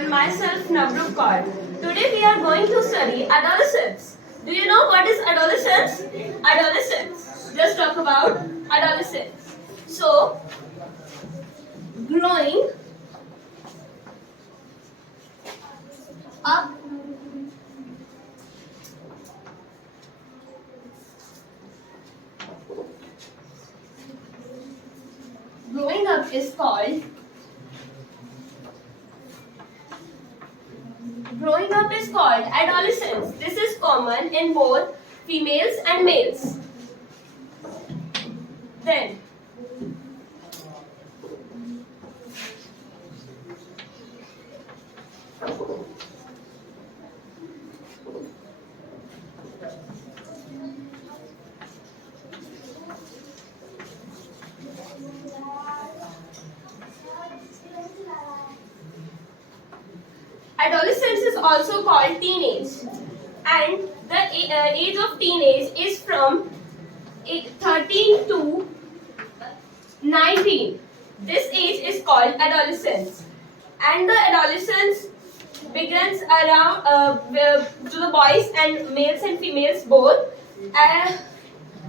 everyone, myself Navrup Kaur. Today we are going to study adolescence. Do you know what is adolescence? Adolescence. Just talk about adolescence. So, growing up is called adolescence. This is common in both females and males. Then adolescence is also called teenage, and the age of teenage is from 13 to 19. This age is called adolescence, and the adolescence begins around to the boys and males and females both.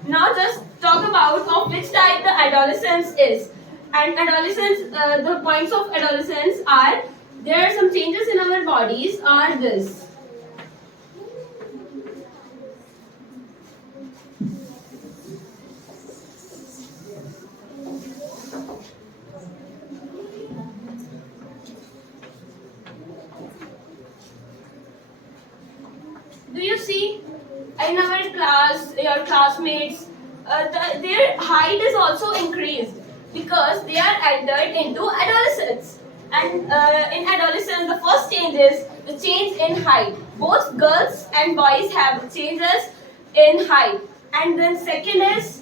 Now just talk about of which type the adolescence is. And adolescence, the points of adolescence are, there are some changes in our bodies are this. Do you see in our class, your classmates, their height is also increased because they are entered into adolescence. And in adolescence, the first change is the change in height. Both girls and boys have changes in height. And then second is,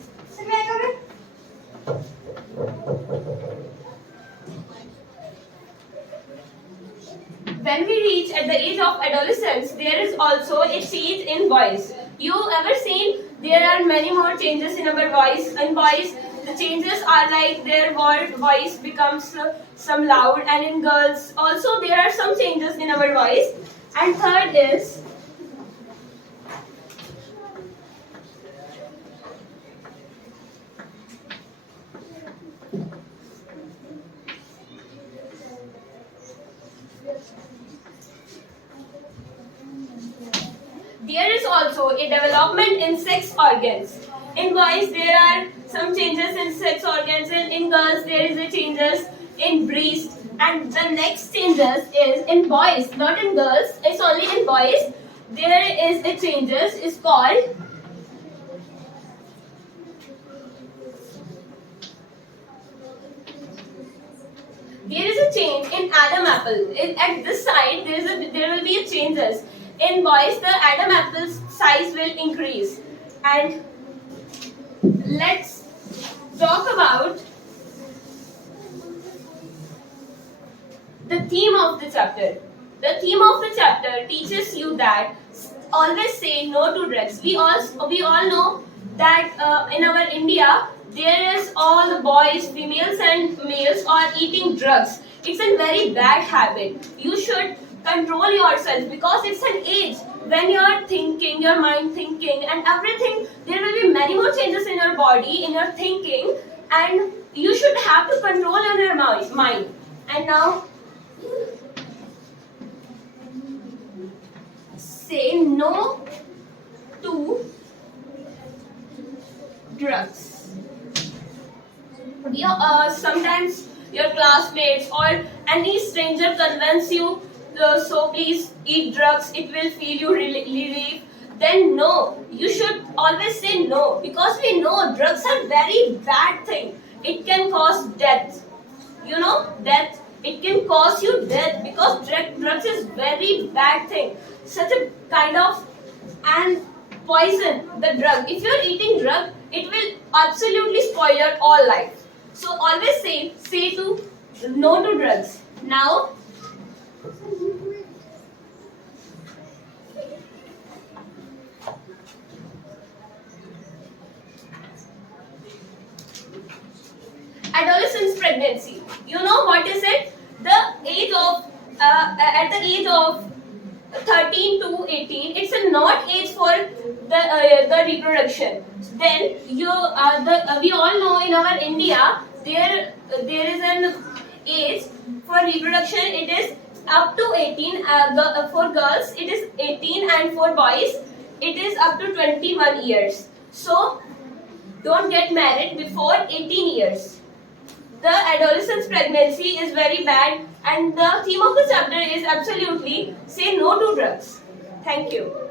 when we reach at the age of adolescence, there is also a change in voice. You ever seen there are many more changes in our voice? In boys, the changes are like their voice becomes some loud, and in girls also there are some changes in our voice. And third is there is also a development in sex organs. In boys, there are some changes in sex organs, and in girls, there is a changes in breast. And the next changes is in boys, not in girls. It's only in boys. There is a changes is called there is a change in Adam apple. At this side, there will be a changes. In boys, the Adam apple's size will increase. And let's talk about the theme of the chapter. The theme of the chapter teaches you that always say no to drugs. We all know that in our India, there is all the boys, females and males are eating drugs. It's a very bad habit. You should control yourself because it's an age when you're thinking, your mind thinking and everything. There will be many more changes in your body, in your thinking, and you should have to control on your mind. And now, say no to drugs. Sometimes your classmates or any stranger convince you, so please eat drugs, it will feel you relief. Then no, you should always say no, because we know drugs are very bad thing. It can cause death. You know, death. It can cause you death because drugs is very bad thing. Such a kind of and poison the drug. If you're eating drug, it will absolutely spoil your all life. So always say to no to drugs. Now, adolescence pregnancy. You know what is it? The age of at the age of 13 to 18, it's a not age for the reproduction. Then we all know in our India there is an age for reproduction. It is up to 18. For girls it is 18, and for boys it is up to 21 years. So don't get married before 18 years. The adolescence pregnancy is very bad, and the theme of the chapter is absolutely say no to drugs. Thank you.